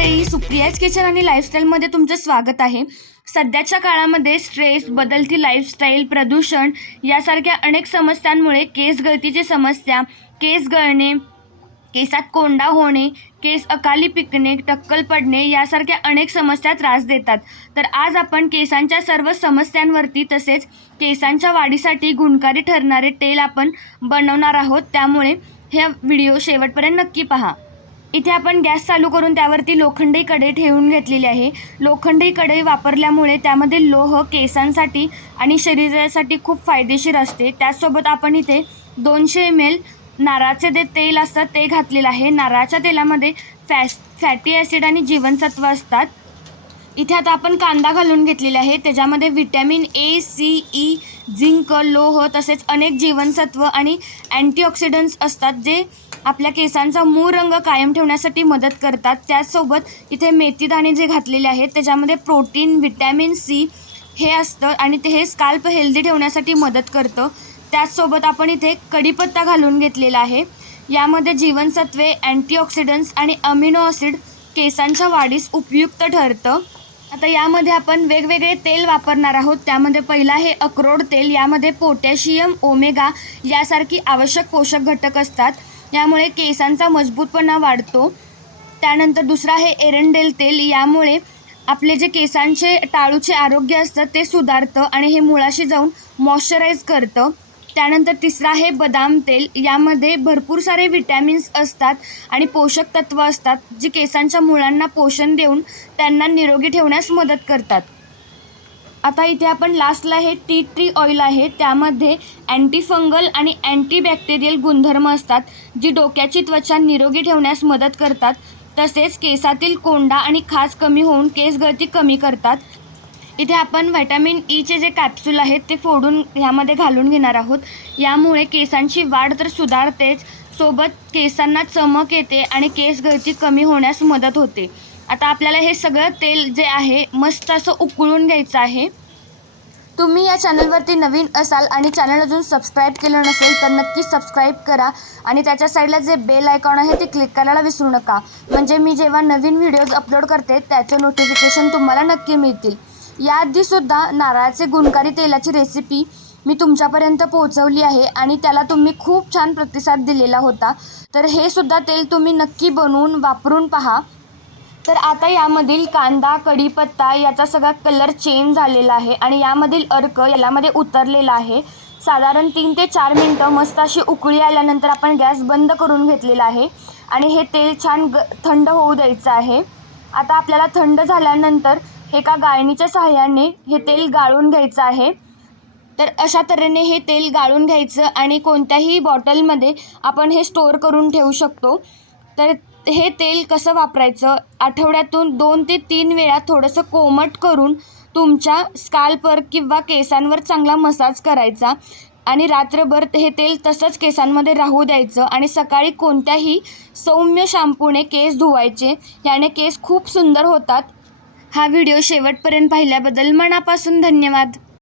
रियाज किचन आणि लाईफस्टाईलमध्ये तुमचं स्वागत आहे. सध्याच्या काळामध्ये स्ट्रेस बदलती लाईफस्टाईल प्रदूषण यासारख्या अनेक समस्यांमुळे केस गळतीची समस्या केस गळणे केसात कोंडा होणे केस अकाली पिकणे टक्कल पडणे यासारख्या अनेक समस्या त्रास देतात. तर आज आपण केसांच्या सर्व समस्यांवरती तसेच केसांच्या वाढीसाठी गुणकारी ठरणारे तेल आपण बनवणार आहोत. त्यामुळे हे व्हिडिओ शेवटपर्यंत नक्की पहा. इथे आपण गॅस चालू करून त्यावरती लोखंडी कढई ठेवून घेतलेली आहे. लोखंडी कढई वापरल्यामुळे त्यामध्ये लोह केसांसाठी आणि शरीरासाठी खूप फायदेशीर असते. त्याचसोबत आपण इथे दोनशे एम एल नारळाचे जे तेल असतं ते घातलेलं आहे. नारळाच्या तेलामध्ये फॅस फॅटी ॲसिड आणि जीवनसत्व असतात. इथे आता आपण कांदा घालून घेतलेला आहे. त्याच्यामध्ये vitamin A C E zinc लोह तसेच अनेक जीवनसत्व आणि अँटीऑक्सिडंट्स असतात जे आपल्या केसांचा मूळ रंग कायम ठेवण्यासाठी मदत करतात. त्याचसोबत इथे मेथीदाणे जे घातलेले आहेत त्याच्यामध्ये प्रोटीन विटॅमिन सी हे असतं आणि ते हे स्काल्प हेल्दी ठेवण्यासाठी मदत करतं. त्याचसोबत आपण इथे कढीपत्ता घालून घेतलेला आहे. यामध्ये जीवनसत्वे अँटीऑक्सिडंट्स आणि अमिनो ॲसिड केसांच्या वाढीस उपयुक्त ठरतं. आता यामध्ये आपण वेगवेगळे तेल वापरणार आहोत. त्यामध्ये पहिला हे अक्रोड तेल यामध्ये पोटॅशियम ओमेगा यासारखी आवश्यक पोषक घटक असतात. यामुळे केसांचा मजबूतपणा वाढतो. त्यानंतर दुसरा हे एरंडेल तेल यामुळे आपले जे केसांचे टाळूचे आरोग्य असतं ते सुधारतं आणि हे मुळाशी जाऊन मॉइश्चराईज करतं. त्यानंतर तिसरं आहे बदाम तेल. यामध्ये भरपूर सारे विटॅमिन्स असतात आणि पोषक तत्व असतात जी केसांच्या मुळांना पोषण देऊन त्यांना निरोगी ठेवण्यास मदत करतात. आता इथे आपण लास्टला हे टी ट्री ऑइल आहे. त्यामध्ये अँटीफंगल आणि अँटीबॅक्टेरियल गुणधर्म असतात जी डोक्याची त्वचा निरोगी ठेवण्यास मदत करतात. तसेच केसातील कोंडा आणि खाज कमी होऊन केस गळती कमी करतात. इथे आपण व्हायटामिन ईचे e जे कॅप्सूल आहेत ते फोडून ह्यामध्ये घालून घेणार आहोत. यामुळे केसांची वाढ तर सुधारतेच सोबत केसांना चमक येते आणि केस गळती कमी होण्यास मदत होते. आता आपल्याला हे सगळं तेल जे आहे मस्त असं उकळून घ्यायचं आहे. तुम्ही या चॅनलवरती नवीन असाल आणि चॅनल अजून सबस्क्राईब केलं नसेल तर नक्की सबस्क्राईब करा आणि त्याच्या साईडला जे बेल आयकॉन आहे ते क्लिक करायला विसरू नका. म्हणजे मी जेव्हा नवीन व्हिडिओज अपलोड करते त्याचे नोटिफिकेशन तुम्हाला नक्की मिळतील. याआधीसुद्धा नारळाचे गुणकारी तेलाची रेसिपी मी तुमच्यापर्यंत पोहोचवली आहे आणि त्याला तुम्ही खूप छान प्रतिसाद दिलेला होता. तर हे सुद्धा तेल तुम्ही नक्की बनवून वापरून पहा. तर आता यामधील कांदा कढीपत्ता याचा सगळा कलर चेंज झालेला आहे आणि यामधील अर्क यामध्ये उतरलेला आहे. साधारण तीन ते चार मिनटं मस्त अशी उकळी आल्यानंतर आपण गॅस बंद करून घेतलेला आहे आणि हे तेल छान ग थंड होऊ द्यायचं आहे. आता आपल्याला थंड झाल्यानंतर एका गाळणीच्या सहाय्याने हे तेल गाळून घ्यायचं आहे. तर अशा तऱ्हेने हे तेल गाळून घ्यायचं आणि कोणत्याही बॉटलमध्ये आपण हे स्टोअर करून ठेवू शकतो. तर हे तेल कसं वापरायचं? आठवड्यातून दोन ते तीन वेळा थोडंसं कोमट करून तुमच्या स्काल्पवर किंवा केसांवर चांगला मसाज करायचा आणि रात्रभर हे तेल तसंच केसांमध्ये राहू द्यायचं आणि सकाळी कोणत्याही सौम्य शॅम्पूने केस धुवायचे. याने केस खूप सुंदर होतात. हा व्हिडिओ शेवटपर्यंत पाहिल्याबद्दल मनापासून धन्यवाद.